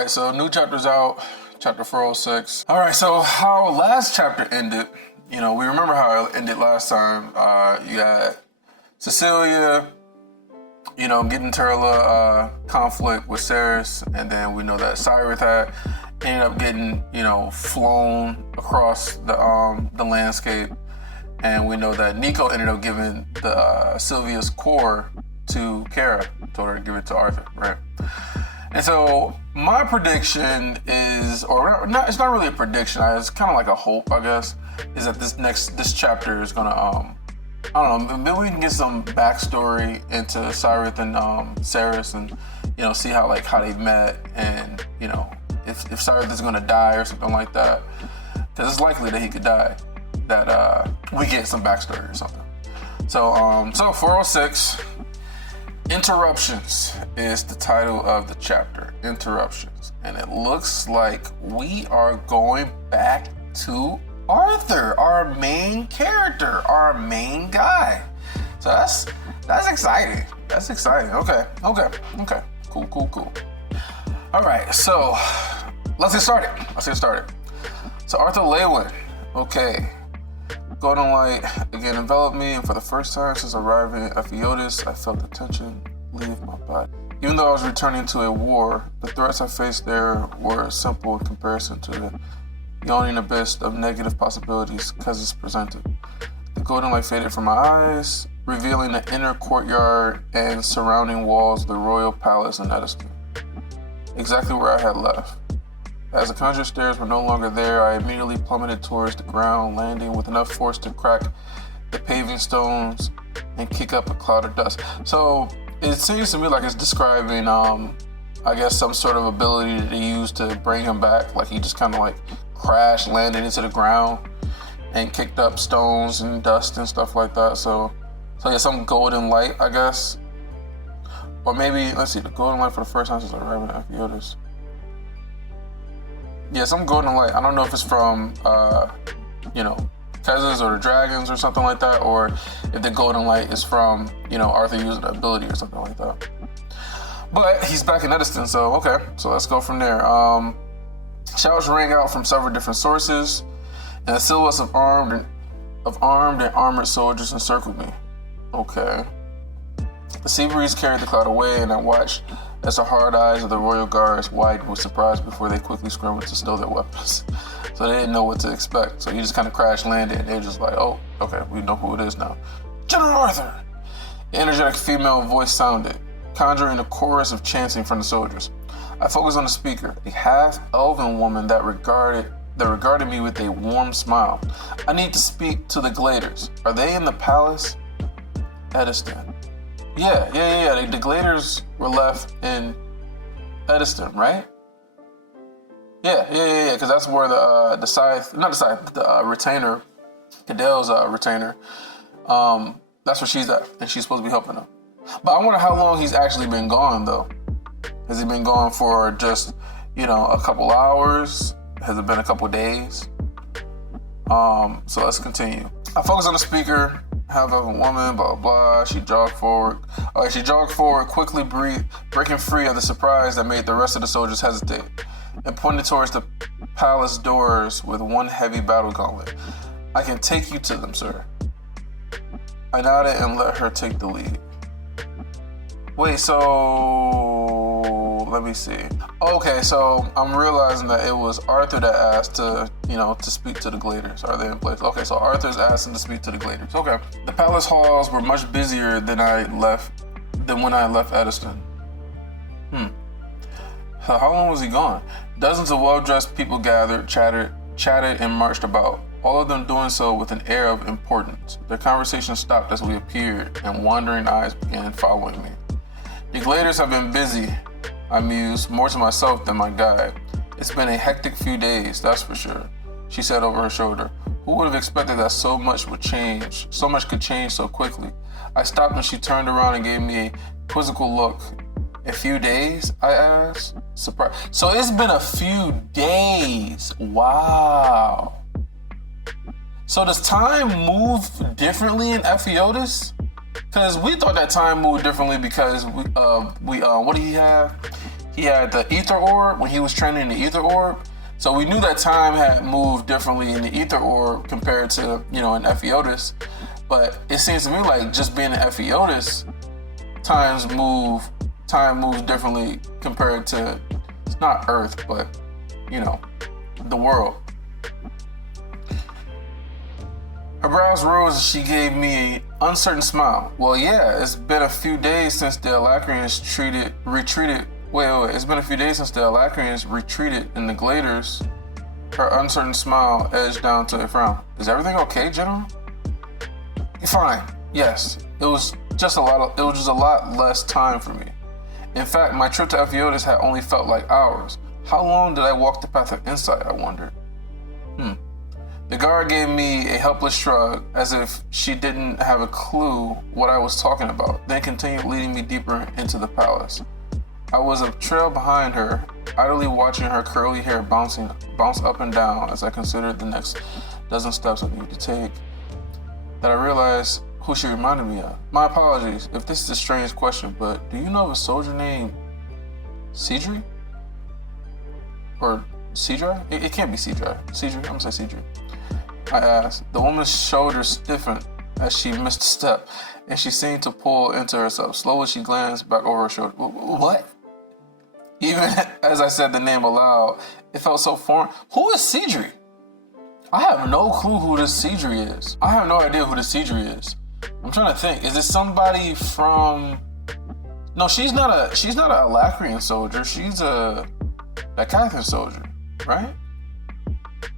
right, so new chapter's out, chapter 406. All right, so how last chapter ended, we remember how it ended last time. You had Cecilia, getting into her conflict with Ceres, and then we know that Cyrus had ended up getting, flown across the landscape, and we know that Nico ended up giving the Sylvia's core to Kara, told her to give it to Arthur, right? And so my prediction is, or not, it's not really a prediction, it's kind of like a hope, I guess, is that this chapter is gonna, I don't know, maybe we can get some backstory into Cyrus and Ceres, and see how they met, and if Cyrus is gonna die or something like that, because it's likely that he could die, that we get some backstory or something. So 406. Interruptions is the title of the chapter, Interruptions. And it looks like we are going back to Arthur, our main character, our main guy. So that's exciting. That's exciting. Okay. Cool. All right, so let's get started. So Arthur Lewin, okay. Golden light again enveloped me, and for the first time since arriving at Epheotis, I felt the tension leave my body. Even though I was returning to a war, the threats I faced there were simple in comparison to the yawning abyss of negative possibilities Kessus presented. The golden light faded from my eyes, revealing the inner courtyard and surrounding walls of the royal palace in Ediston. Exactly where I had left. As the conjure stairs were no longer there, I immediately plummeted towards the ground, landing with enough force to crack the paving stones and kick up a cloud of dust. So it seems to me like it's describing, I guess, some sort of ability to use to bring him back. Like he just kind of crashed, landed into the ground, and kicked up stones and dust and stuff like that. So yeah, some golden light, I guess. Or maybe, let's see, the golden light for the first time since arriving at Epheotis. Yeah, some golden light. I don't know if it's from, Kessus or the dragons or something like that, or if the golden light is from, Arthur using the ability or something like that. But he's back in Ediston, so okay. So let's go from there. Shouts rang out from several different sources, and the silhouettes of armed and armored soldiers encircled me. Okay. The sea breeze carried the cloud away, and I watched as the hard eyes of the royal guards widened with surprise before they quickly scrambled to stow their weapons. So they didn't know what to expect. So he just kind of crash landed, and they were just like, oh, okay, we know who it is now. General Arthur! The energetic female voice sounded, conjuring a chorus of chanting from the soldiers. I focused on the speaker, a half-elven woman that regarded me with a warm smile. I need to speak to the Gladers. Are they in the palace? Ediston. Yeah. The Gladers were left in Ediston, right? Yeah, because that's where the retainer, Cadell's retainer, that's where she's at, and she's supposed to be helping him. But I wonder how long he's actually been gone, though. Has he been gone for just, a couple hours? Has it been a couple days? So let's continue. I focus on the speaker. Half of a woman, blah, blah, she jogged forward. Quickly breaking free of the surprise that made the rest of the soldiers hesitate, and pointed towards the palace doors with one heavy battle gauntlet. I can take you to them, sir. I nodded and let her take the lead. Wait, so let me see. Okay, so I'm realizing that it was Arthur that asked to speak to the Gladers. Are they in place? Okay, so Arthur's asking to speak to the Gladers. Okay. The palace halls were much busier than when I left Ediston. So how long was he gone? Dozens of well-dressed people gathered, chatted, and marched about, all of them doing so with an air of importance. Their conversation stopped as we appeared, and wandering eyes began following me. The Gladers have been busy, I mused, more to myself than my guide. It's been a hectic few days, that's for sure, she said over her shoulder. Who would have expected that so much could change so quickly? I stopped when she turned around and gave me a quizzical look. A few days? I asked. Surprise. So it's been a few days. Wow. So does time move differently in Epheotis? Because we thought that time moved differently because what do you have? he had the ether orb when he was training in the ether orb. So we knew that time had moved differently in the ether orb compared to, in Epiotis. But it seems to me like just being in Epiotis, time moves differently compared to, it's not Earth, but, the world. Her brows rose as she gave me an uncertain smile. Well, yeah, it's been a few days since the Alacrians retreated. Wait. It's been a few days since the Alacrians retreated in the Gladers. Her uncertain smile edged down to a frown. Is everything okay, General? Fine. Yes. It was just a lot less time for me. In fact, my trip to Epiotis had only felt like hours. How long did I walk the path of insight, I wondered. The guard gave me a helpless shrug, as if she didn't have a clue what I was talking about, then continued leading me deeper into the palace. I was a trail behind her, idly watching her curly hair bounce up and down as I considered the next dozen steps I needed to take. That I realized who she reminded me of. My apologies if this is a strange question, but do you know of a soldier named Cedri? Or Cedri? It can't be Cedri. Cedri? I'm gonna say Cedri. I asked. The woman's shoulders stiffened as she missed a step, and she seemed to pull into herself. Slowly, she glanced back over her shoulder. What? Even as I said the name aloud, it felt so foreign. Who is Cedri? I have no clue who this Cedri is. I have no idea who this Cedri is. I'm trying to think. Is it somebody from... No, she's not a Alacrian soldier. She's a Catherine soldier, right?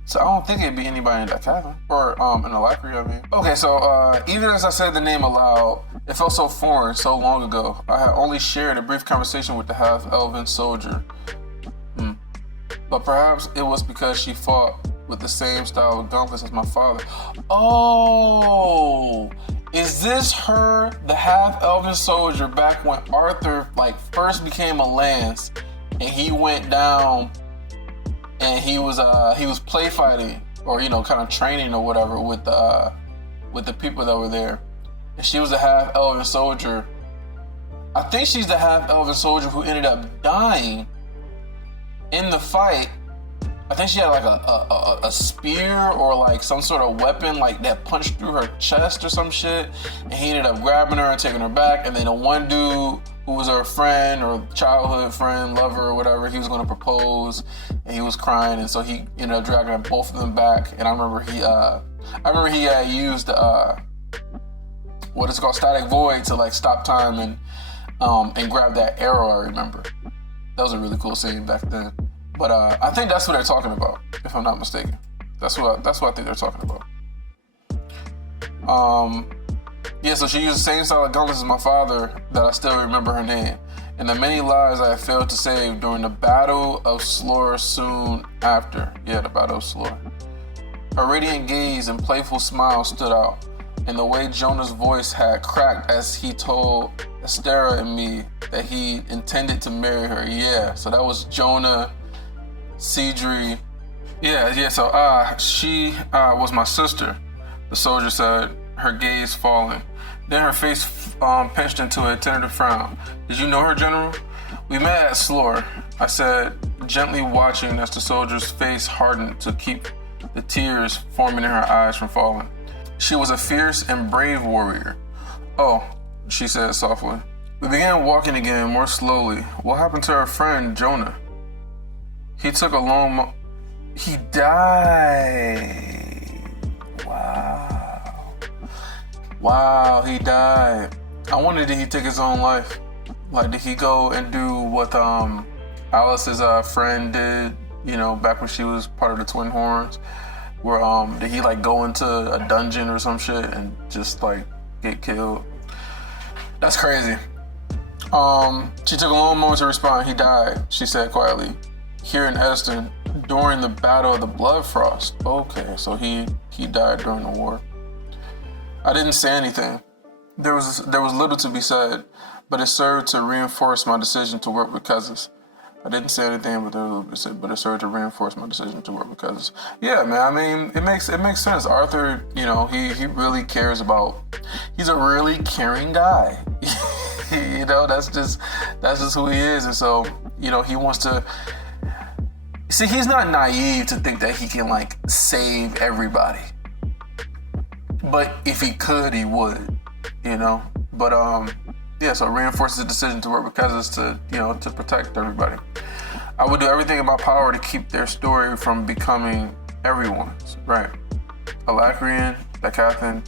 So I don't think it'd be anybody in Catherine or an Alacrian, I mean. Okay, so even as I said the name aloud, it felt so foreign, so long ago. I had only shared a brief conversation with the half-elven soldier. But perhaps it was because she fought with the same style of gauntlets as my father. Oh, is this her, the half-elven soldier, back when Arthur first became a lance and he went down and he was play fighting or kind of training or whatever with the people that were there, and she was a half-elven soldier. I think she's the half-elven soldier who ended up dying in the fight. I think she had a spear or some sort of weapon that punched through her chest or some shit, and he ended up grabbing her and taking her back. And then the one dude who was her friend or childhood friend, lover or whatever, he was going to propose, and he was crying, and so he ended up dragging both of them back. And I remember he had used what is called static void to stop time and grab that arrow. I remember that was a really cool scene back then. But I think that's what they're talking about, if I'm not mistaken. That's what I think they're talking about. Yeah, so she used the same style of gauntlets as my father, that I still remember her name, and the many lives I failed to save during the Battle of Slor soon after. Yeah, the Battle of Slor. Her radiant gaze and playful smile stood out, and the way Jonah's voice had cracked as he told Estera and me that he intended to marry her. Yeah, so that was Jonah, Cedri. Yeah, so she was my sister, the soldier said, her gaze falling. Then her face pinched into a tentative frown. Did you know her, General? We met at Slor, I said, gently watching as the soldier's face hardened to keep the tears forming in her eyes from falling. She was a fierce and brave warrior. Oh, she said softly. We began walking again more slowly. What happened to her friend, Jonah? He took a long He died. Wow, he died. I wonder, did he take his own life? Did he go and do what Alice's friend did, back when she was part of the Twin Horns? Where did he go into a dungeon or some shit and just get killed? That's crazy. She took a long moment to respond. He died, she said quietly. Here in Ediston, during the Battle of the Blood Frost. Okay, so he died during the war. I didn't say anything. There was little to be said, but it served to reinforce my decision to work with cousins. I didn't say anything, but it served to reinforce my decision to work with cousins. Yeah, man. I mean, it makes sense. Arthur, he really cares about. He's a really caring guy. That's just who he is. And so, he wants to. See, he's not naive to think that he can like save everybody. But if he could, he would, But so reinforces the decision to work with Kessis to protect everybody. I would do everything in my power to keep their story from becoming everyone's. Right. Alacrian, Decathlon,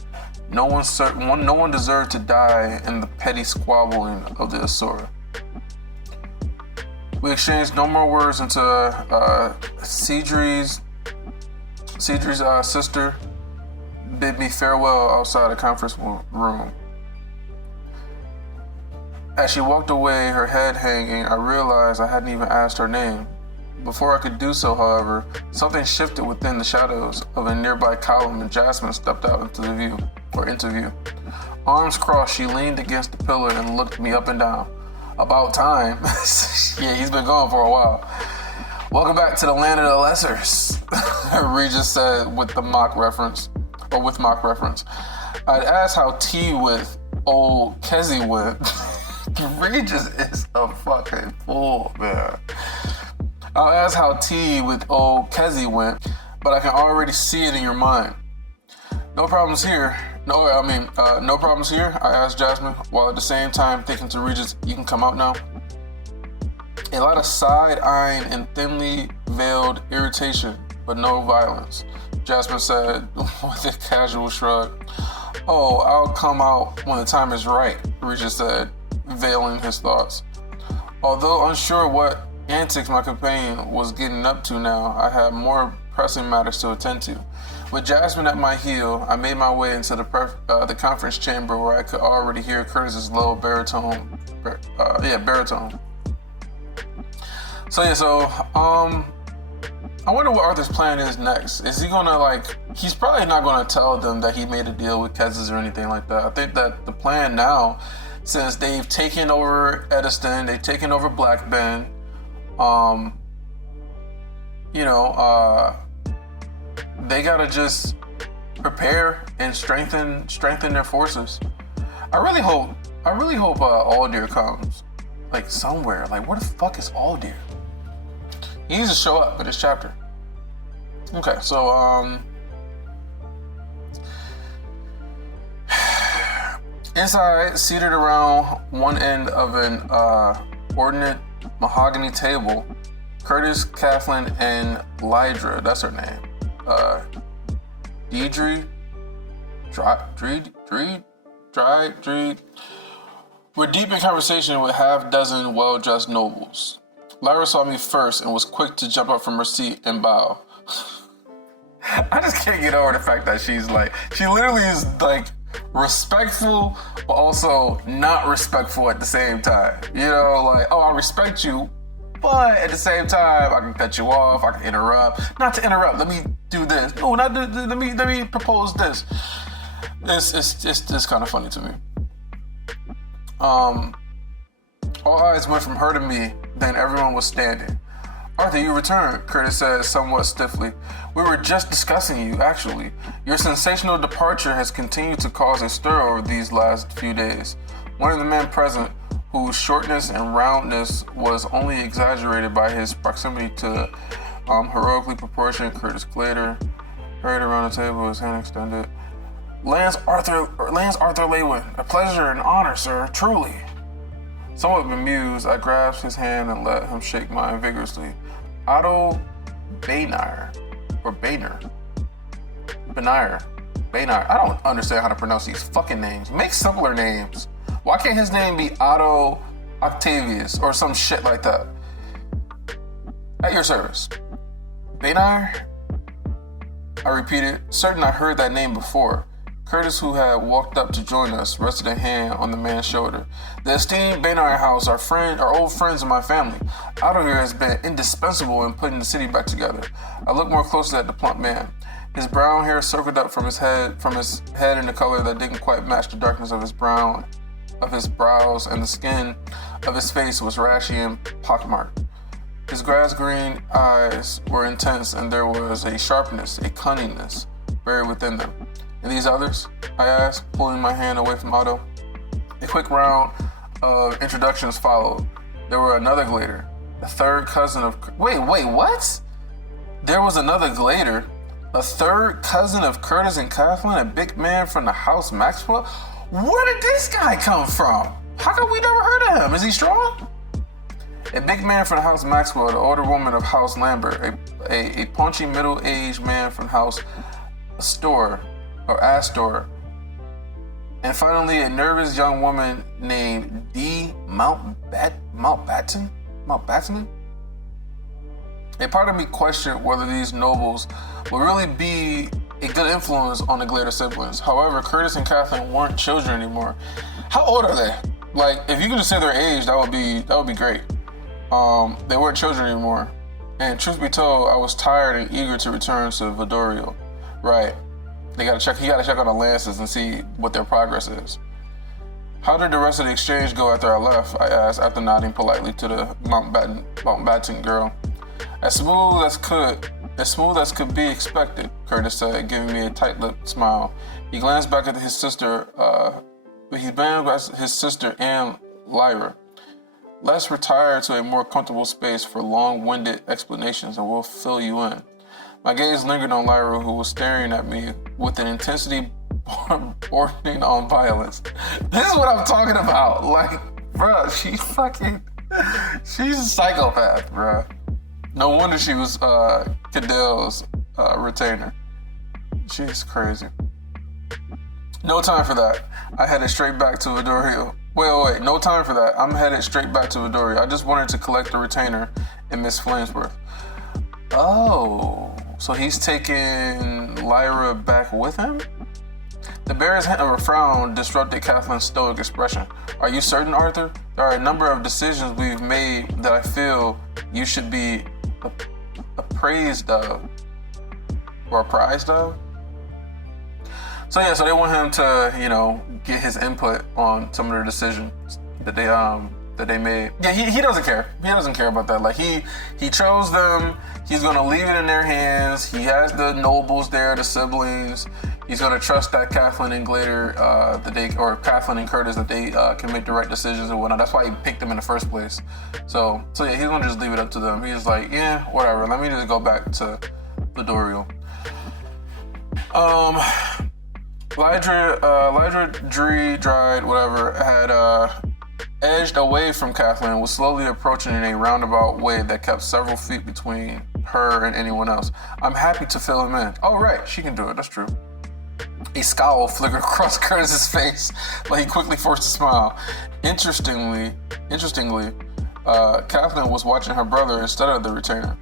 no one deserved to die in the petty squabbling of the Asura. We exchanged no more words until Cedri's sister bid me farewell outside the conference room. As she walked away, her head hanging, I realized I hadn't even asked her name. Before I could do so, however, something shifted within the shadows of a nearby column and Jasmine stepped out into view. Arms crossed, she leaned against the pillar and looked me up and down. About time. Yeah, he's been gone for a while. Welcome back to the land of the lessers, Regis said with mock reference. I'd asked how tea with old Kezi went. Regis is a fucking fool, man. I'll ask how tea with old Kezi went, but I can already see it in your mind. No problems here. No problems here, I asked Jasmine, while at the same time thinking to Regis, you can come out now. A lot of side-eyeing and thinly veiled irritation, but no violence, Jasmine said with a casual shrug. Oh, I'll come out when the time is right, Regis said, veiling his thoughts. Although unsure what antics my companion was getting up to now, I had more pressing matters to attend to. With Jasmine at my heel, I made my way into the conference chamber where I could already hear Curtis's low baritone. I wonder what Arthur's plan is next. Is he gonna he's probably not gonna tell them that he made a deal with Kessis or anything like that. I think that the plan now, since they've taken over Ediston, they've taken over Black Ben, they gotta just prepare and strengthen their forces. I really hope Aldir comes, somewhere. Where the fuck is Aldir? He needs to show up in this chapter. Okay, so inside, seated around one end of an ornate mahogany table, Curtis, Kathleen, and Lyra, that's her name. Deidre, we're deep in conversation with half-dozen well-dressed nobles. Lyra saw me first and was quick to jump up from her seat and bow. I just can't get over the fact that she literally is respectful, but also not respectful at the same time. I respect you, but at the same time, I can cut you off, I can interrupt. Not to interrupt, let me do this. No, let me propose this. It's kind of funny to me. All eyes went from her to me, then everyone was standing. Arthur, you returned, Curtis said somewhat stiffly. We were just discussing you, actually. Your sensational departure has continued to cause a stir over these last few days. One of the men present, whose shortness and roundness was only exaggerated by his proximity to heroically proportioned Curtis Glader, hurried around the table, his hand extended. Lance Arthur Lewin, a pleasure and honor, sir, truly. Somewhat bemused, I grasped his hand and let him shake mine vigorously. Otto Baynard, or Baynard. I don't understand how to pronounce these fucking names. Make simpler names. Why can't his name be Otto Octavius or some shit like that? At your service. Baynard? I repeated, certain I heard that name before. Curtis, who had walked up to join us, rested a hand on the man's shoulder. The esteemed Baynard House are old friends of my family. Otto here has been indispensable in putting the city back together. I looked more closely at the plump man. His brown hair circled up from his head in a color that didn't quite match the darkness of his brows, and the skin of his face was rashy and pockmarked. His grass-green eyes were intense, and there was a sharpness, a cunningness buried within them. And these others? I asked, pulling my hand away from Otto. A quick round of introductions followed. There were another Glader, the third cousin of... Wait, what? There was another Glader, a third cousin of Curtis and Kathleen, a big man from the House Maxwell? Where did this guy come from? How come we never heard of him? Is he strong? A big man from the House Maxwell, the older woman of House Lambert, a paunchy middle-aged man from House Astor, and finally a nervous young woman named D. Mountbatten? A part of me questioned whether these nobles would really be a good influence on the Glader siblings. However, Curtis and Kathleen weren't children anymore. How old are they? Like, if you could just say their age, that would be great. They weren't children anymore. And truth be told, I was tired and eager to return to Vildorial. Right. He gotta check on the lances and see what their progress is. How did the rest of the exchange go after I left? I asked after nodding politely to the Mountbatten girl. As smooth as could be expected, Curtis said, giving me a tight-lipped smile. He glanced back at his sister, and Lyra. Let's retire to a more comfortable space for long-winded explanations and we'll fill you in. My gaze lingered on Lyra, who was staring at me with an intensity bordering on violence. This is what I'm talking about. Like, bruh, she's a psychopath, bruh. No wonder she was Cadell's retainer. She's crazy. No time for that. I headed straight back to Vildorial. Wait, no time for that. I'm headed straight back to Vildorial. I just wanted to collect the retainer and Miss Flamsworth. Oh, so he's taking Lyra back with him? The bearer's hint of a frown disrupted Kathleen's stoic expression. Are you certain, Arthur? There are a number of decisions we've made that I feel you should be appraised of or apprised of. So they want him to, get his input on some of their decisions that they made. Yeah, he doesn't care. He doesn't care about that. Like he chose them. He's gonna leave it in their hands. He has the nobles there, the siblings. He's gonna trust that Kathleen and Glader, Kathleen and Curtis, that they can make the right decisions and whatnot. That's why he picked them in the first place. So yeah, he's gonna just leave it up to them. He's like, yeah, whatever. Let me just go back to Vildorial. Lyra, had edged away from Kathleen, was slowly approaching in a roundabout way that kept several feet between her and anyone else. I'm happy to fill him in. Oh, right, she can do it, that's true. A scowl flickered across Curtis's face, but he quickly forced a smile. Interestingly, Kathleen was watching her brother instead of the retainer.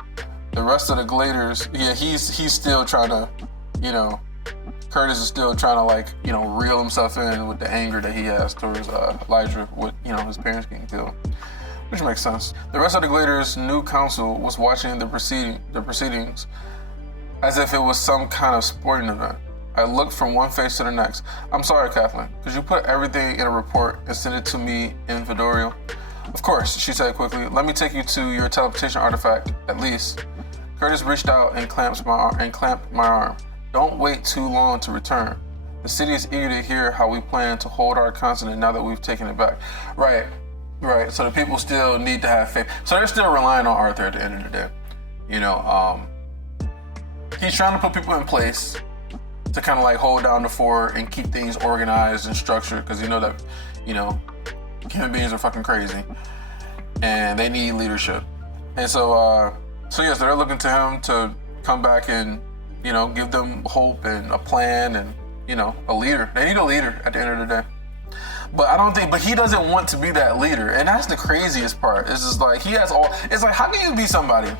The rest of the Gladers, he's still trying to, Curtis is still trying to reel himself in with the anger that he has towards Lyra with, his parents getting killed. Which makes sense. The rest of the Gladers' new council was watching the proceedings as if it was some kind of sporting event. I looked from one face to the next. I'm sorry, Kathleen. Could you put everything in a report and send it to me in Vildorial? Of course, she said quickly. Let me take you to your teleportation artifact, at least. Curtis reached out and clamped my arm. Don't wait too long to return. The city is eager to hear how we plan to hold our continent now that we've taken it back. Right. So the people still need to have faith. So they're still relying on Arthur at the end of the day. He's trying to put people in place to kind of hold down the fort and keep things organized and structured, because that, human beings are fucking crazy and they need leadership. And so they're looking to him to come back and give them hope and a plan and, a leader. They need a leader at the end of the day. But he doesn't want to be that leader. And that's the craziest part. It's just how can you be somebody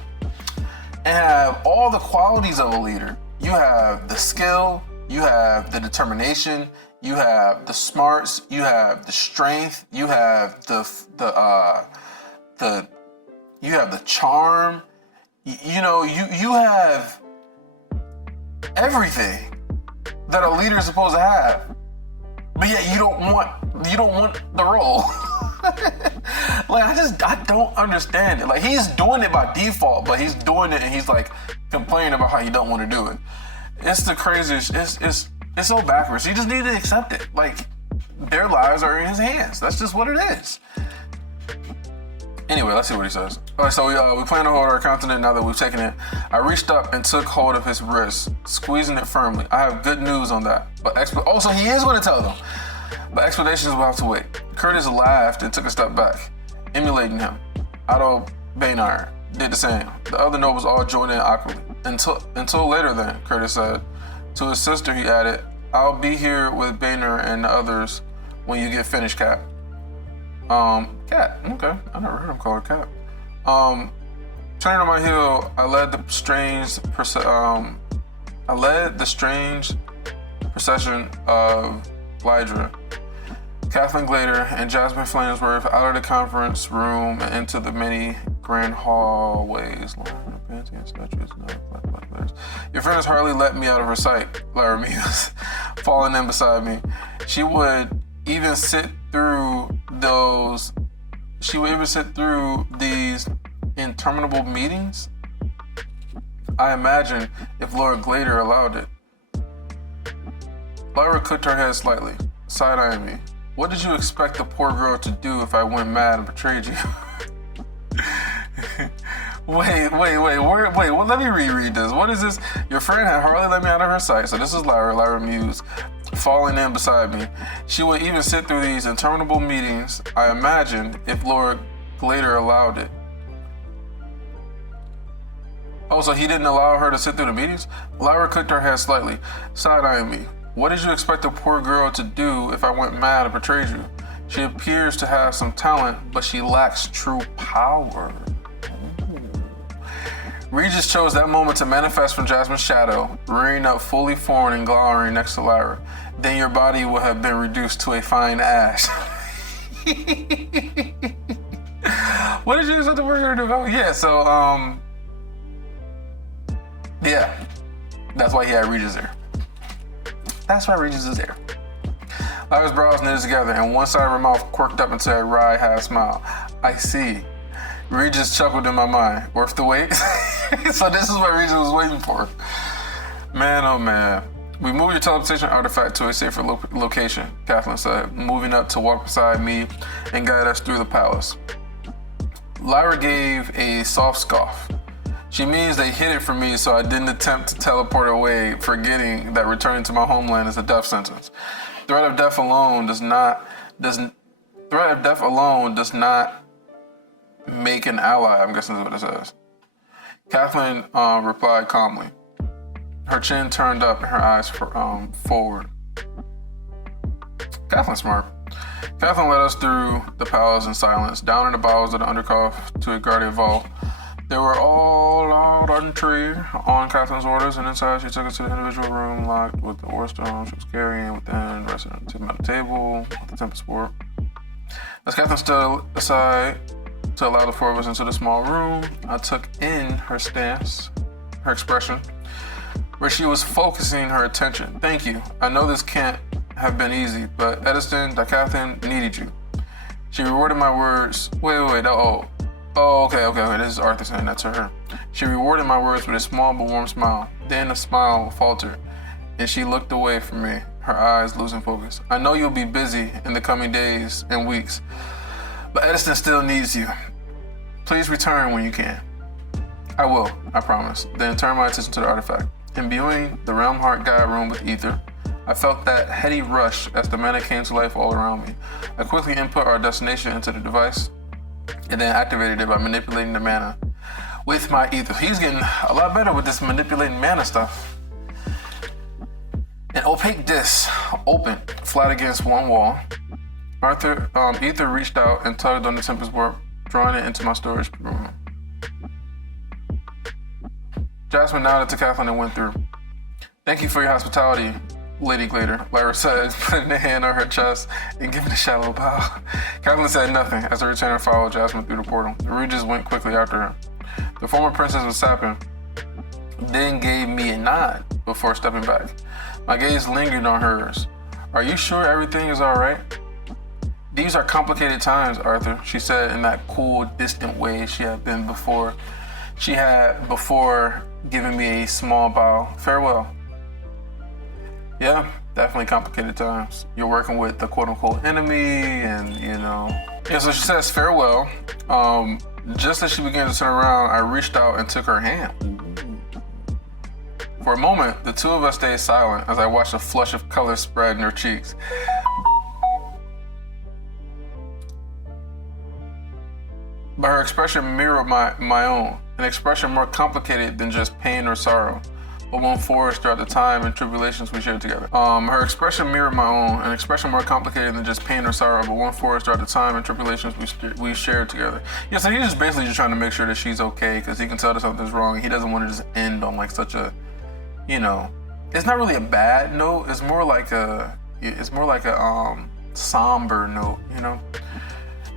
and have all the qualities of a leader? You have the skill, you have the determination, you have the smarts, you have the strength, you have the charm, you have everything that a leader is supposed to have, but yet you don't want the role. I don't understand it. He's doing it by default, but he's doing it and he's complaining about how he don't want to do it. It's the craziest. It's so backwards. He just needs to accept it. Their lives are in his hands. That's just what it is. Anyway, let's see what he says. All right, so we plan to hold our continent now that we've taken it. I reached up and took hold of his wrist, squeezing it firmly. I have good news on that. But so he is going to tell them. But explanations will have to wait. Curtis laughed and took a step back, emulating him. Otto Baynard did the same. The other nobles all joined in awkwardly. Until later then, Curtis said. To his sister, he added, I'll be here with Baynard and the others when you get finished, Cap. Cat. Okay, I never heard him call her Cat. Turning on my heel, I led the strange procession of Lyra, Kathleen Glader, and Jasmine Flamesworth out of the conference room and into the many grand hallways. Your friend has hardly let me out of her sight, Lyra mused, falling in beside me. She would even sit through these interminable meetings? I imagine if Lord Glader allowed it. Lyra cooked her head slightly, side-eyeing me. What did you expect the poor girl to do if I went mad and betrayed you? Wait, well, let me reread this. What is this? Your friend had hardly let me out of her sight. So this is Lyra mused, falling in beside me. She would even sit through these interminable meetings, I imagined, if Lord Glader allowed it. Oh, so he didn't allow her to sit through the meetings? Lyra cooked her head slightly, side-eyeing me. What did you expect the poor girl to do if I went mad and betrayed you? She appears to have some talent, but she lacks true power. Regis chose that moment to manifest from Jasmine's shadow, rearing up fully formed and glowering next to Lyra. Then your body would have been reduced to a fine ash. What did you expect the poor girl to do? Oh, yeah, so, yeah. That's why he had Regis there. That's why Regis is there. Lyra's brows knitted together, and one side of her mouth quirked up into a wry half smile. I see. Regis chuckled in my mind. Worth the wait? So this is what Regis was waiting for. Man, oh man. We moved your teleportation artifact to a safer location, Kathleen said, moving up to walk beside me and guide us through the palace. Lyra gave a soft scoff. She means they hid it from me so I didn't attempt to teleport away, forgetting that returning to my homeland is a death sentence. Threat of death alone does not make an ally, I'm guessing that's what it says. Kathleen replied calmly. Her chin turned up and her eyes forward. Kathleen's smart. Kathleen led us through the palace in silence, down in the bowels of the undercroft to a guarded vault. They were all out on tree on Kathleen's orders, and inside she took us to the individual room locked with the ore stone she was carrying within, resting on the metal table with the tempest board. As Kathleen stood aside to allow the four of us into the small room, I took in her stance, her expression, where she was focusing her attention. Thank you. I know this can't have been easy, but Ediston, Kathleen needed you. She rewarded my words. Okay. This is Arthur saying that to her. She rewarded my words with a small but warm smile. Then the smile faltered, and she looked away from me, her eyes losing focus. I know you'll be busy in the coming days and weeks, but Ediston still needs you. Please return when you can. I will, I promise. Then turn my attention to the artifact. Imbuing the Realm Heart Guide room with ether, I felt that heady rush as the mana came to life all around me. I quickly input our destination into the device, and then activated it by manipulating the mana with my ether. He's getting a lot better with this manipulating mana stuff. An opaque disc opened flat against one wall. Ether reached out and tugged on the tempest board, drawing it into my storage room. Jasmine nodded to Kathleen and went through. Thank you for your hospitality, Lady Glader, Lyra said, putting a hand on her chest and giving a shallow bow. Kathleen said nothing as the retainer followed Jasmine through the portal. The Regis went quickly after her. The former princess was sapping, then gave me a nod before stepping back. My gaze lingered on hers. Are you sure everything is all right? These are complicated times, Arthur, she said in that cool, distant way she had before giving me a small bow. Farewell. Yeah, definitely complicated times. You're working with the quote-unquote enemy and, Yeah, so she says farewell. Just as she began to turn around, I reached out and took her hand. For a moment, the two of us stayed silent as I watched a flush of color spread in her cheeks. But her expression mirrored my own, an expression more complicated than just pain or sorrow, but one forged throughout the time and tribulations we shared together. Her expression mirrored my own, an expression more complicated than just pain or sorrow, but one forged throughout the time and tribulations we shared together. Yeah, so he's just basically just trying to make sure that she's okay, because he can tell that something's wrong. He doesn't want to just end on like such a, you know, it's not really a bad note. It's more like a somber note, you know.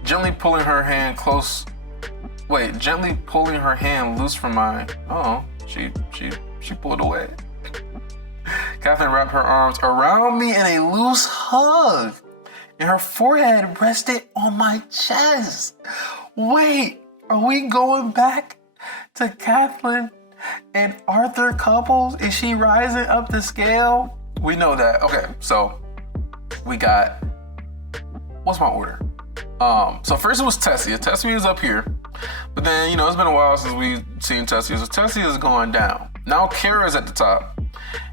Gently pulling her hand loose from mine. Oh, she pulled away. Catherine wrapped her arms around me in a loose hug, and her forehead rested on my chest. Wait, are we going back to Catherine and Arthur couples? Is she rising up the scale? We know that. Okay, so we got, what's my order? So first it was Tessia. Tessia is up here. But then, you know, it's been a while since we've seen Tessia. So Tessia is going down. Now Kara's at the top.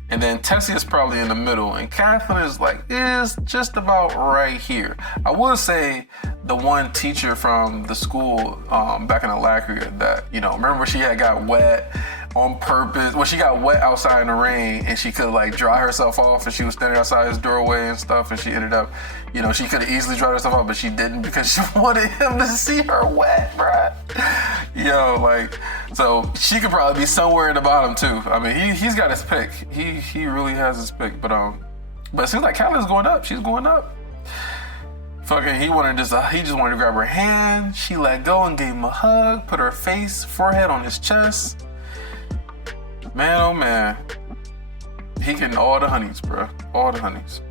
And then Tessia is probably in the middle. And Catherine is just about right here. I will say the one teacher from the school back in Alacria that, you know, remember she had got wet on purpose. Well, she got wet outside in the rain and she could like dry herself off, and she was standing outside his doorway and stuff, and she ended up, you know, she could have easily dried herself off, but she didn't because she wanted him to see her wet, bruh. Yo, like, so she could probably be somewhere in the bottom too. I mean, he's got his pick. He really has his pick, but it seems like Catherine's going up. She's going up. Fucking, he just wanted to grab her hand. She let go and gave him a hug, put her forehead on his chest. Man, oh man. He getting all the honeys, bro. All the honeys.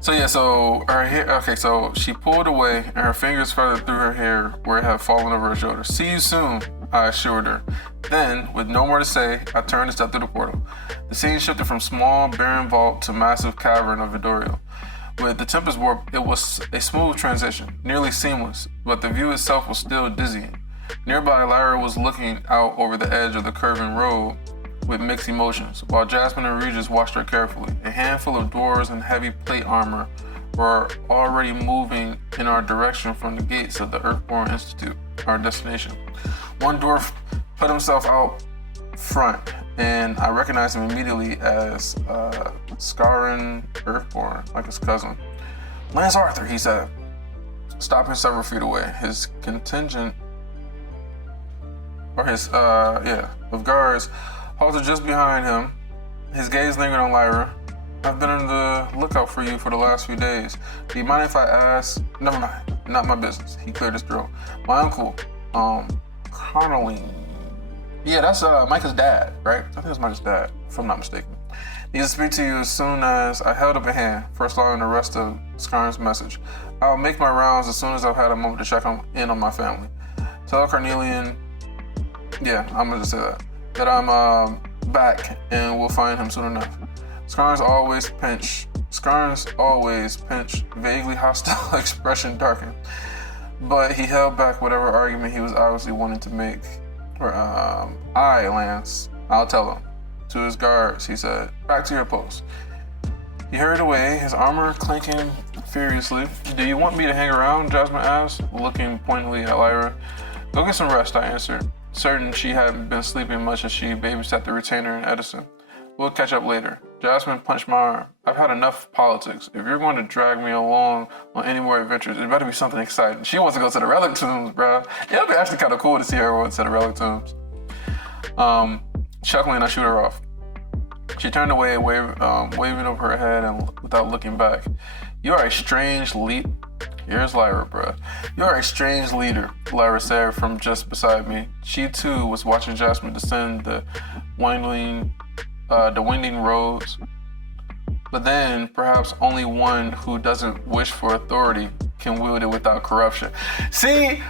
So her hair, okay, so she pulled away and her fingers feathered through her hair where it had fallen over her shoulder. See you soon, I assured her. Then, with no more to say, I turned and stepped through the portal. The scene shifted from small, barren vault to massive cavern of Vildorial. With the Tempest Warp, it was a smooth transition, nearly seamless, but the view itself was still dizzying. Nearby, Lyra was looking out over the edge of the curving road with mixed emotions, while Jasmine and Regis watched her carefully. A handful of dwarves in heavy plate armor were already moving in our direction from the gates of the Earthborn Institute, our destination. One dwarf put himself out front, and I recognized him immediately as Scarin Earthborn, like his cousin. Lance Arthur, he said, stopping several feet away. His contingent of guards halted just behind him. His gaze lingered on Lyra. I've been on the lookout for you for the last few days. Do you mind if I ask? Never mind, not my business. He cleared his throat. My uncle, Carnoline. Yeah, that's Micah's dad, right? I think it's Micah's dad, if I'm not mistaken. Needs to speak to you as soon as I held up a hand, first learning the rest of Scarn's message. I'll make my rounds as soon as I've had a moment to check in on my family. Tell Carnelian, yeah, I'm gonna just say that I'm back and we'll find him soon enough. Scarn's always pinch, vaguely hostile expression darkened, but he held back whatever argument he was obviously wanting to make. Lance, I'll tell him. To his guards, he said, back to your post. He hurried away, his armor clanking furiously. Do you want me to hang around? Jasmine asked, looking pointedly at Lyra. Go get some rest, I answered, certain she hadn't been sleeping much as she babysat the retainer in Ediston. We'll catch up later. Jasmine punched my arm. I've had enough politics. If you're going to drag me along on any more adventures, it better be something exciting. She wants to go to the relic tombs, bro. Yeah, it'd be actually kind of cool to see her go to the relic tombs. Chuckling, I shoot her off. She turned away, waving over her head and without looking back. You are a strange leader. Here's Lyra, bruh. You are a strange leader, Lyra said from just beside me. She too was watching Jasmine descend the winding roads. But then, perhaps only one who doesn't wish for authority can wield it without corruption. See,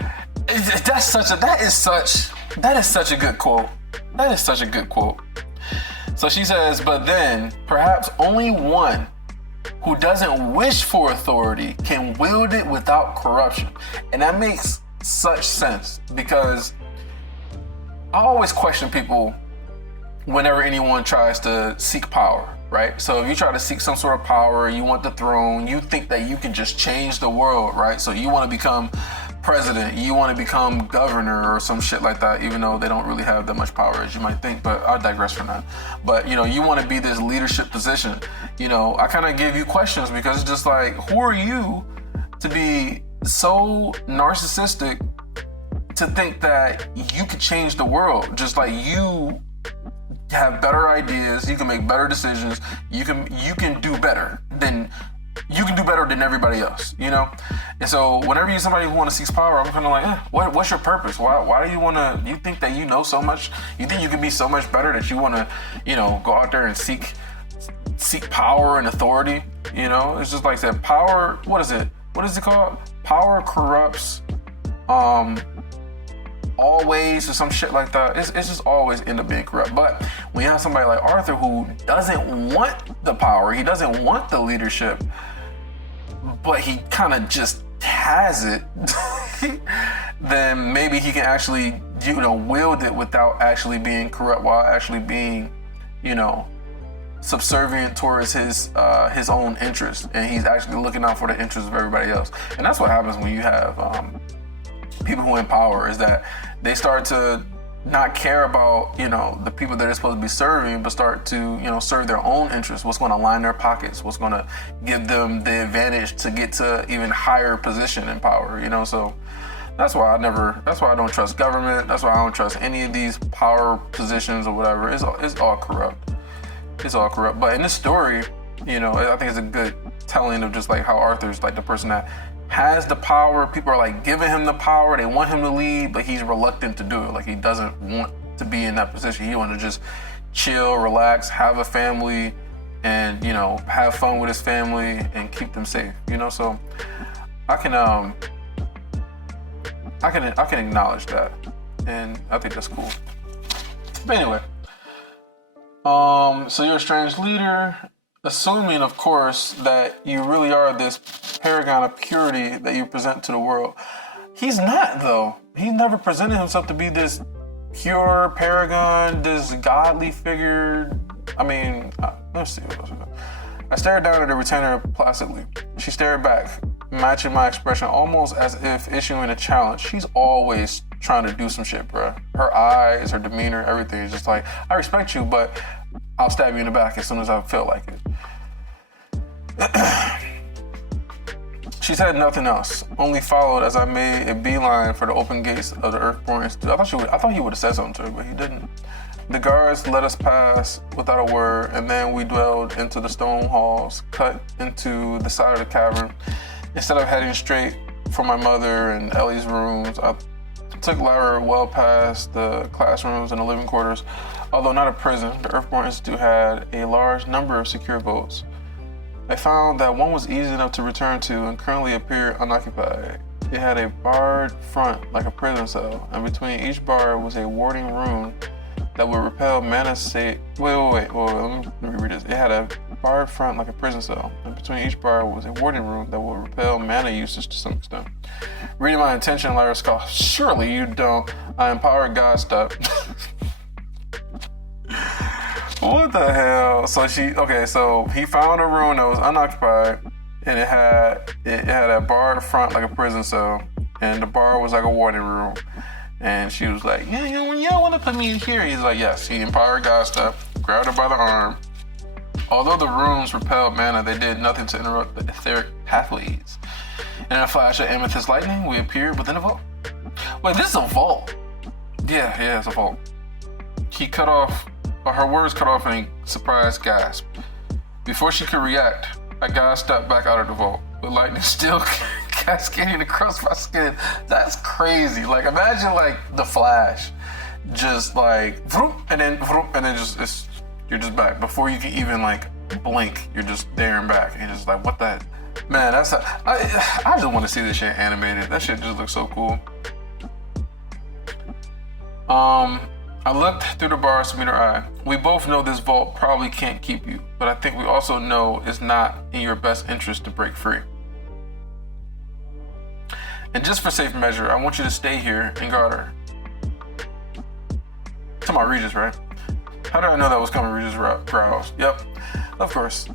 that is such a good quote. That is such a good quote. So she says, but then, perhaps only one who doesn't wish for authority can wield it without corruption. And that makes such sense, because I always question people whenever anyone tries to seek power, right? So if you try to seek some sort of power, you want the throne, you think that you can just change the world, right? So you want to become president, you want to become governor or some shit like that, even though they don't really have that much power as you might think, but I'll digress from that. But you want to be this leadership position. I kind of give you questions, because it's just like, who are you to be so narcissistic to think that you could change the world? Just like, you have better ideas, you can make better decisions, you can do better than everybody else, And so whenever you're somebody who wants to seek power, I'm kind of like, what's your purpose? Why do you think that you know so much? You think you can be so much better that you want to, go out there and seek power and authority? It's just like that power, what is it called? Power corrupts, always, or some shit like that. It's just always end up being corrupt. But when you have somebody like Arthur who doesn't want the power, he doesn't want the leadership, but he kind of just has it, then maybe he can actually, wield it without actually being corrupt, while actually being, subservient towards his own interests, and he's actually looking out for the interests of everybody else. And that's what happens when you have people who are in power, is that they start to not care about, the people that they're supposed to be serving, but start to, serve their own interests, what's going to line their pockets, what's going to give them the advantage to get to even higher position in power, So that's why I don't trust government. That's why I don't trust any of these power positions or whatever. It's all corrupt. It's all corrupt. But in this story, I think it's a good telling of just like how Arthur's like the person that has the power. People are like giving him the power. They want him to lead, but he's reluctant to do it. Like, he doesn't want to be in that position. He wants to just chill, relax, have a family, and have fun with his family and keep them safe. So I can acknowledge that, and I think that's cool. But anyway, so you're a strange leader, assuming, of course, that you really are this paragon of purity that you present to the world. He's not, though. He never presented himself to be this pure paragon, this godly figure. I mean, let's see what else we got. I stared down at the retainer placidly. She stared back, matching my expression almost as if issuing a challenge. She's always trying to do some shit, bro. Her eyes, her demeanor, everything is just like, I respect you, but I'll stab you in the back as soon as I feel like it. She said nothing else, only followed as I made a beeline for the open gates of the Earthborn Institute. I thought he would have said something to her, but he didn't. The guards let us pass without a word, and then we dwelled into the stone halls cut into the side of the cavern. Instead of heading straight for my mother and Ellie's rooms, I took Lyra well past the classrooms and the living quarters. Although not a prison, the Earthborn Institute had a large number of secure votes. I found that one was easy enough to return to and currently appeared unoccupied. It had a barred front like a prison cell, and between each bar was a warding room that would repel mana save. Wait, let me read this. It had a barred front like a prison cell, and between each bar was a warding room that would repel mana usage to some extent. Reading my intention, Lyra scoffed. Surely you don't. I empowered God stuff. What the hell? So he found a room that was unoccupied, and it had a barred front like a prison cell, and the bar was like a warding room. And she was like, yeah, you don't want to put me in here. He's like, yes. He empowered God stuff, grabbed her by the arm. Although the rooms repelled mana, they did nothing to interrupt the etheric pathways. In a flash of amethyst lightning, we appeared within a vault. Wait, this is a vault? Yeah, it's a vault. Her words cut off in a surprised gasp. Before she could react, a guy stepped back out of the vault, with lightning still cascading across my skin. That's crazy. Like, imagine like the Flash, just like vroom, and then just you're just back. Before you can even like blink, you're just there and back. And you're just like, what the man? I just want to see this shit animated. That shit just looks so cool. I looked through the bars to meet her eye. We both know this vault probably can't keep you, but I think we also know it's not in your best interest to break free. And just for safe measure, I want you to stay here and guard her. To my Regis, right? How did I know that was coming, Regis growls? Yep, of course.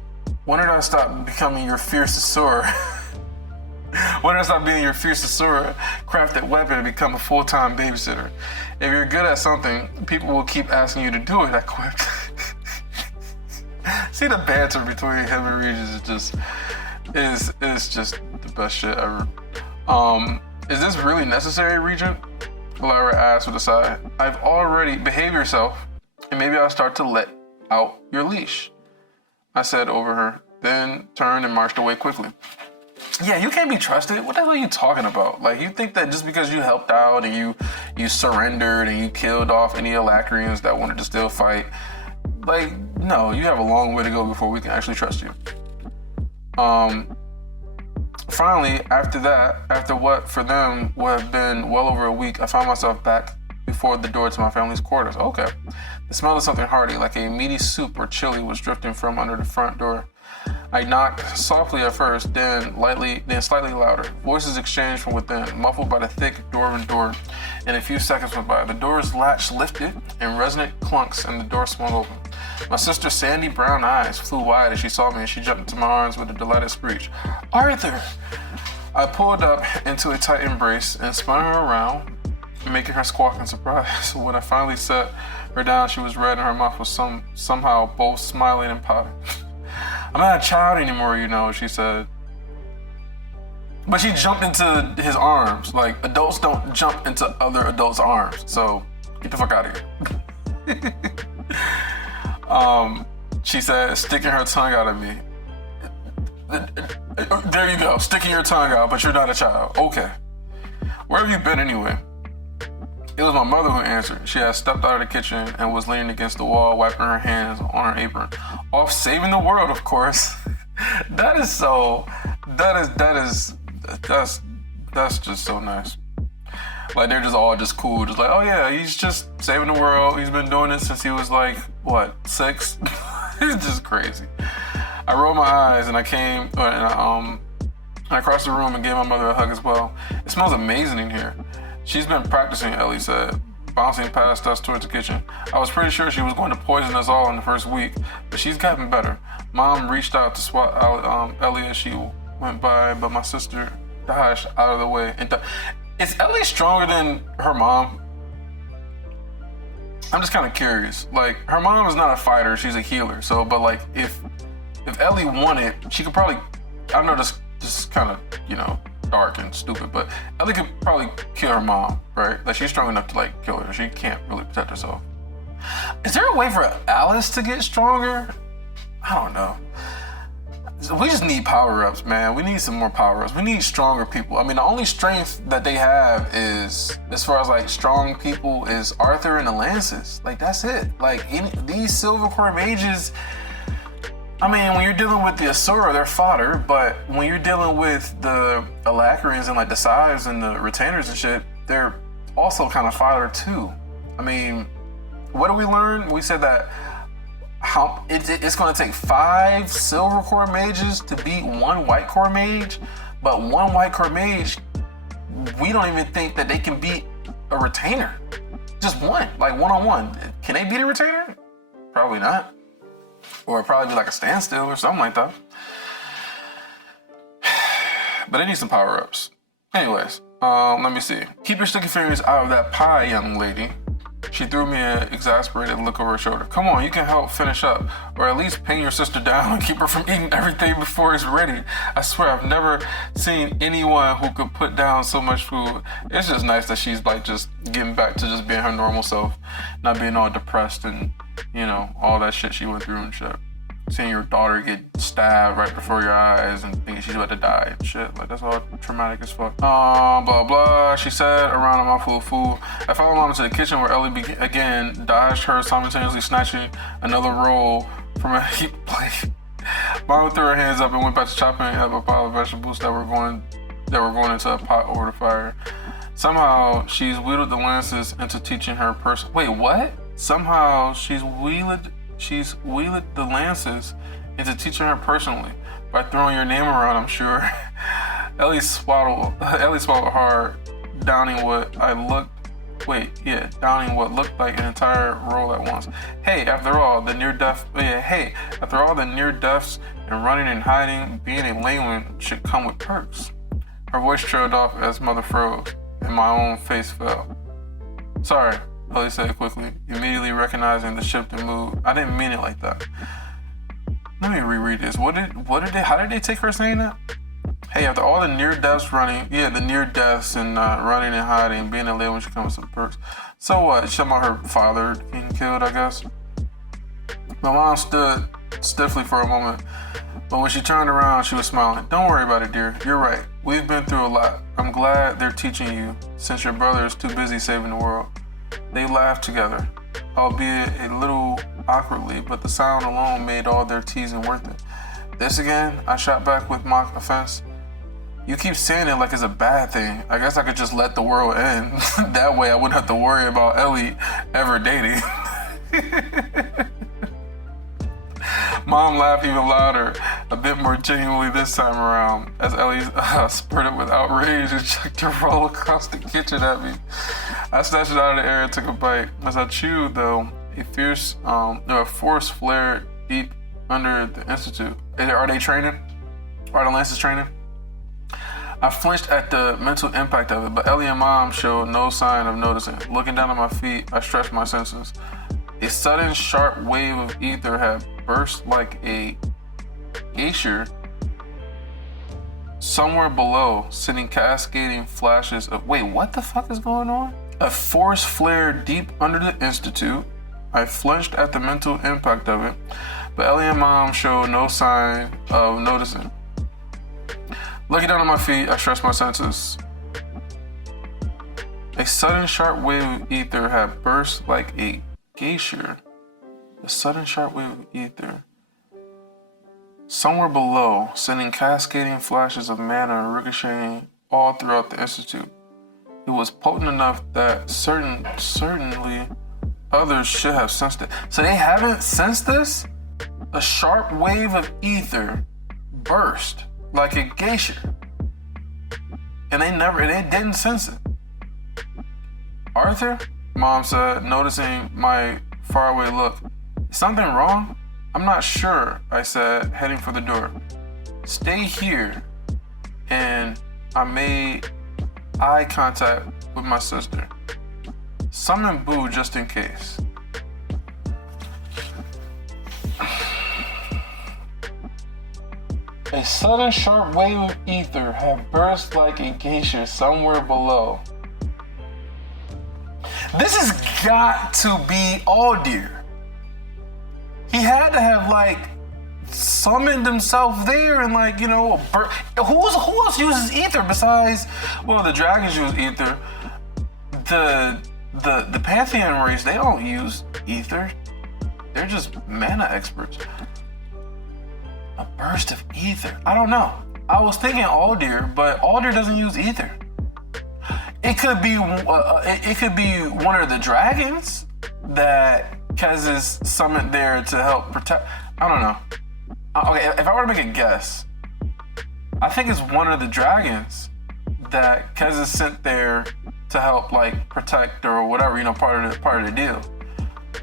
When did I stop becoming your fiercest sword? When did I stop being your fiercest sword, crafted weapon, and become a full-time babysitter? If you're good at something, people will keep asking you to do it, I quipped. See, the banter between him and Regis is just the best shit ever. Is this really necessary, Regent? Lyra asked with a sigh. I've already behave yourself, and maybe I'll start to let out your leash, I said over her, then turned and marched away quickly. Yeah, you can't be trusted. What the hell are you talking about? Like, you think that just because you helped out and you surrendered and you killed off any Alacrians that wanted to still fight, like, no, you have a long way to go before we can actually trust you. Finally, after what for them would have been well over a week, I found myself back before the door to my family's quarters. Okay. The smell of something hearty, like a meaty soup or chili, was drifting from under the front door. I knocked softly at first, then slightly louder. Voices exchanged from within, muffled by the thick dwarven door, and a few seconds went by. The door's latch lifted in resonant clunks, and the door swung open. My sister's sandy brown eyes flew wide as she saw me, and she jumped into my arms with a delighted screech. Arthur! I pulled up into a tight embrace and spun her around, making her squawk in surprise. When I finally set her down, she was red and her mouth was somehow both smiling and pouting. I'm not a child anymore, you know, she said. But she jumped into his arms. Like, adults don't jump into other adults' arms. So, get the fuck out of here. She said, sticking her tongue out at me. There you go, sticking your tongue out, but you're not a child. Okay. Where have you been anyway? It was my mother who answered. She had stepped out of the kitchen and was leaning against the wall, wiping her hands on her apron. Off saving the world, of course. That's just so nice. Like, they're just all just cool. Just like, oh yeah, he's just saving the world. He's been doing it since he was like, what, 6? It's just crazy. I rolled my eyes and I crossed the room and gave my mother a hug as well. It smells amazing in here. She's been practicing, Ellie said, bouncing past us towards the kitchen. I was pretty sure she was going to poison us all in the first week, but she's gotten better. Mom reached out to swat Ellie as she went by, but my sister dodged out of the way. Is Ellie stronger than her mom? I'm just kind of curious. Like, her mom is not a fighter, she's a healer. So, but like, if Ellie won it, she could probably, I know this is kind of, you know, dark and stupid, but Ellie could probably kill her mom, right? Like, she's strong enough to like kill her. She can't really protect herself. Is there a way for Alice to get stronger? I don't know. We just need power-ups, man. We need some more power-ups. We need stronger people. I mean, the only strength that they have is, as far as like strong people, is Arthur and the Lances. Like, that's it. Like, these Silver Core mages, I mean, when you're dealing with the Asura, they're fodder, but when you're dealing with the Alacrians and like the Scythes and the Retainers and shit, they're also kind of fodder too. I mean, what did we learn? We said that it's going to take 5 Silver Core mages to beat 1 White Core mage, but 1 White Core mage, we don't even think that they can beat a Retainer. Just one, like one-on-one. Can they beat a Retainer? Probably not. Or it'd probably be like a standstill or something like that. But they need some power-ups. Anyways, let me see. Keep your sticky fingers out of that pie, young lady. She threw me an exasperated look over her shoulder. Come on, you can help finish up, or at least pin your sister down and keep her from eating everything before it's ready. I swear I've never seen anyone who could put down so much food. It's just nice that she's like just getting back to just being her normal self, not being all depressed and, you know, all that shit she went through and shit. Seeing your daughter get stabbed right before your eyes and thinking she's about to die and shit. Like, that's all traumatic as fuck. Blah, blah, she said, around a mouthful of food. I followed Mom into the kitchen where Ellie again dodged her, simultaneously snatching another roll from a heap plate. Mom threw her hands up and went back to chopping up a pile of vegetables that were going into a pot over the fire. Somehow, she's wheedled the Lances into teaching her Wait, what? Somehow she's wheeled the lances into teaching her personally by throwing your name around, I'm sure. Ellie swallowed hard, downing what looked like an entire roll at once. After all the near deaths and running and hiding, being a layman should come with perks. Her voice trailed off as Mother froze, and my own face fell. Sorry, Ellie said quickly, immediately recognizing the shift in mood. I didn't mean it like that. Let me reread this. How did they take her saying that? After all the near deaths and running and hiding, being a layman should come with some perks. So what? She's talking about her father getting killed, I guess. My mom stood stiffly for a moment, but when she turned around, she was smiling. Don't worry about it, dear. You're right. We've been through a lot. I'm glad they're teaching you, since your brother is too busy saving the world. They laughed together, albeit a little awkwardly, but the sound alone made all their teasing worth it. This again? I shot back with mock offense. You keep saying it like it's a bad thing. I guess I could just let the world end. That way I wouldn't have to worry about Ellie ever dating. Mom laughed even louder, a bit more genuinely this time around, as Ellie spurted with outrage and chucked her roll across the kitchen at me. I snatched it out of the air and took a bite. As I chewed, though, a force flared deep under the institute. Are they training? Are the Lances training? I flinched at the mental impact of it, but Ellie and Mom showed no sign of noticing. Looking down at my feet, I stretched my senses. A sudden sharp wave of ether had burst like a glacier somewhere below, sending cascading flashes of... Wait, what the fuck is going on? A force flared deep under the institute. I flinched at the mental impact of it, but Ellie and Mom showed no sign of noticing. Looking down at my feet, I stretched my senses. A sudden sharp wave of ether had burst like a glacier. A sudden sharp wave of ether somewhere below, sending cascading flashes of mana ricocheting all throughout the institute. It was potent enough that certainly others should have sensed it. So they haven't sensed this? A sharp wave of ether burst like a glacier, and they didn't sense it. Arthur? Mom said, noticing my faraway look. Is something wrong? I'm not sure, I said, heading for the door. Stay here. And I made eye contact with my sister. Summon Boo just in case. A sudden sharp wave of ether had burst like a glacier somewhere below. This has got to be Aldir. He had to have summoned himself there and who else uses ether besides, well, the dragons use ether. The Pantheon race, they don't use ether. They're just mana experts. A burst of ether. I don't know. I was thinking Aldir, but Aldir doesn't use ether. It could be one of the dragons that Kez is summoned there to help protect. I don't know. Okay, if I were to make a guess, I think it's one of the dragons that Kez is sent there to help protect or whatever, part of the deal.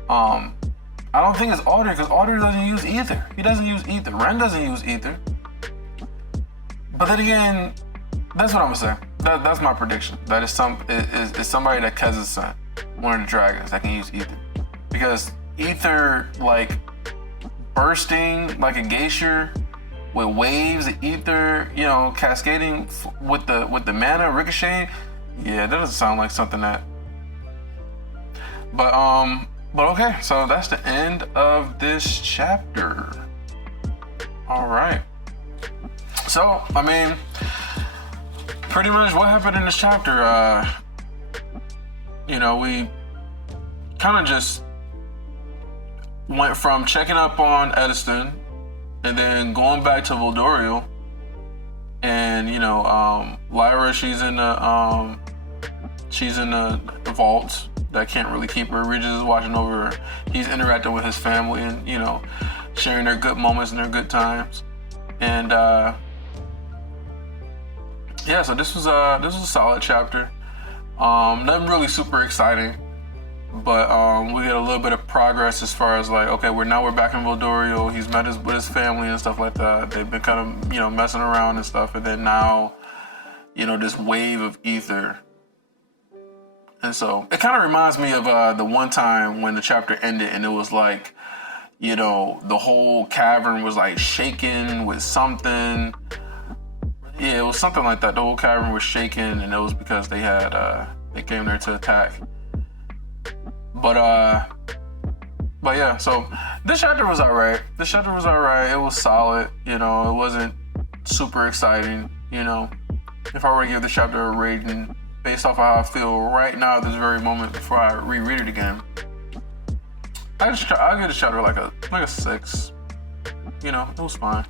I don't think it's Aldir, because Aldir doesn't use ether. He doesn't use ether. Ren doesn't use ether. But then again, that's what I'm gonna say. That's my prediction. That is somebody that Kez is sent, one of the dragons that can use ether, because ether bursting like a glacier with waves of ether, cascading with the mana ricocheting. Yeah, that doesn't sound like something that. But okay, so that's the end of this chapter. All right. So, pretty much what happened in this chapter, we kind of just went from checking up on Ediston and then going back to Vildorial, and Lyra, she's in the vault that can't really keep her. Regis is watching over her. He's interacting with his family and, you know, sharing their good moments and their good times. And yeah, so this was a solid chapter. Nothing really super exciting, but we get a little bit of progress as far as like, okay, we're back in Vildorial. He's met with his family and stuff like that. They've been kind of, you know, messing around and stuff, and then now, you know, this wave of ether. And so it kind of reminds me of the one time when the chapter ended and it was like, you know, the whole cavern was like shaking with something. Yeah, it was something like that. The whole cavern was shaking, and it was because they came there to attack. But yeah, so this chapter was alright. It was solid, you know, it wasn't super exciting, you know. If I were to give this chapter a rating based off of how I feel right now at this very moment before I reread it again, I'll give this chapter like a 6. You know, it was fine.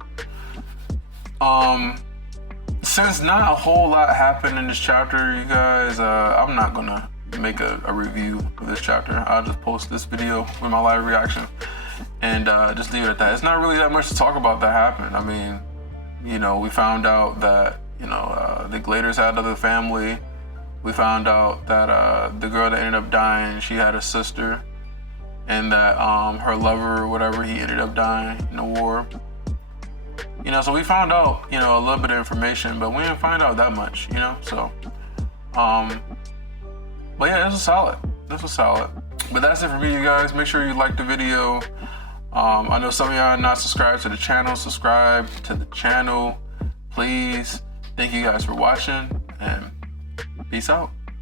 Since not a whole lot happened in this chapter, you guys, I'm not gonna make a review of this chapter. I'll just post this video with my live reaction and just leave it at that. It's not really that much to talk about that happened. I mean, you know, we found out that, you know, the Gladers had another family. We found out that the girl that ended up dying, she had a sister, and that her lover or whatever, he ended up dying in the war. You know, so we found out, you know, a little bit of information, but we didn't find out that much, you know, so. But yeah, this was solid. But that's it for me, you guys. Make sure you like the video. I know some of y'all are not subscribed to the channel. Subscribe to the channel, please. Thank you guys for watching, and peace out.